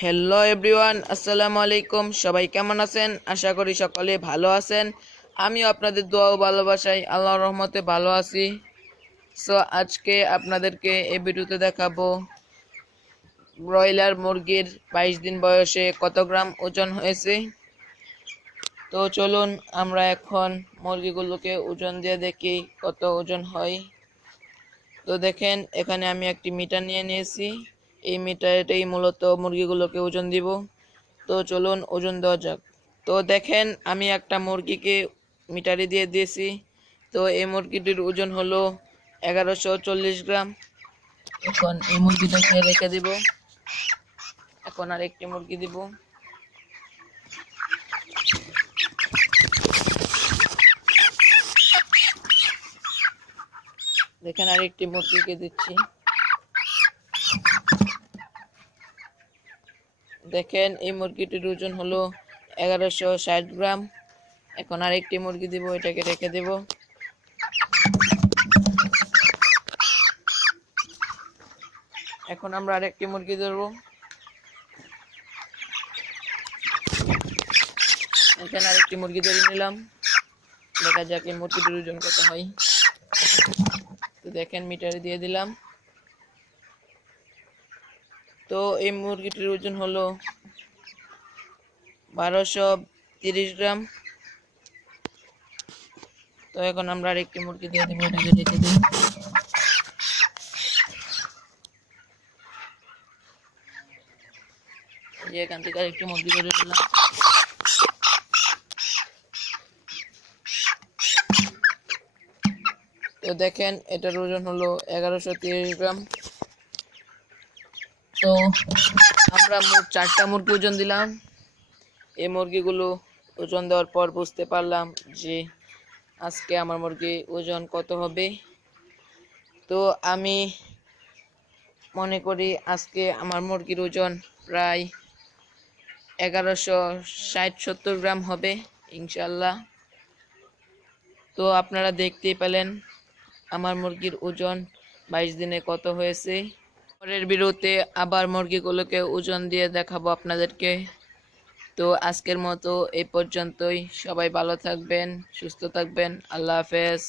Hello everyone, আসসালামু আলাইকুম। সবাই কেমন আছেন? আশা করি সকলে ভালো আছেন। আমিও আপনাদের দোয়া ও ভালোবাসায় আল্লাহর রহমতে ভালো আছি। সো আজকে আপনাদেরকে এই ভিডিওতে দেখাবো ব্রয়লার মুরগির 22 দিন বয়সে কত গ্রাম ওজন হয়েছে। তো চলুন আমরা এখন মুরগিগুলোকে ওজন দিয়ে দেখি কত ওজন হয়। তো দেখেন, এখানে আমি একটি মিটার নিয়ে নিয়েছি। এই মিটারটাই মূলত মুরগিগুলোকে ওজন দিব। তো চলুন ওজন দেওয়া যাক। তো দেখেন, আমি একটা মুরগিকে মিটারে দিয়ে দিয়েছি। তো এই মুরগিটির ওজন হলো 1140 গ্রাম। এখন এই মুরগিটাকে রেখে দিব। এখন আর একটি মুরগি দিব। দেখেন, আর একটি মুরগিকে দিচ্ছি। দেখেন, এই মুরগিটির ওজন হলো 1160 গ্রাম। এখন আর একটি মুরগি দিব, এটাকে রেখে দেব। এখন আমরা আরেকটি মুরগি ধরবো। এখানে আরেকটি মুরগি ধরে নিলাম। দেখা যাক এই মুরগিটির ওজন কত হয়। তো দেখেন, মিটারে দিয়ে দিলাম। তো এই মুরগিটির ওজন হলো 1230 গ্রাম। তো এখন আমরা আরেকটি মুরগি দিয়ে দেবো, এটাকে রেখে দিই। এখান থেকে আরেকটি মুরগি ধরে দিলাম। তো দেখেন, এটার ওজন হলো 1130 গ্রাম। তো আমরা মোট 4টা মুরগি ওজন দিলাম। এই মুরগিগুলো ওজন দেওয়ার পর বুঝতে পারলাম যে আজকে আমার মুরগি ওজন কত হবে। তো আমি মনে করি আজকে আমার মুরগির ওজন প্রায় 1160-70 গ্রাম হবে ইনশাল্লাহ। তো আপনারা দেখতেই পেলেন আমার মুরগির ওজন 22 দিনে কত হয়েছে। পরের ভিডিওতে আবার মুরগিগুলোকে ওজন দিয়ে দেখাবো আপনাদেরকে। তো আজকের মতো এই পর্যন্তই। সবাই ভালো থাকবেন, সুস্থ থাকবেন। আল্লাহ হাফেজ।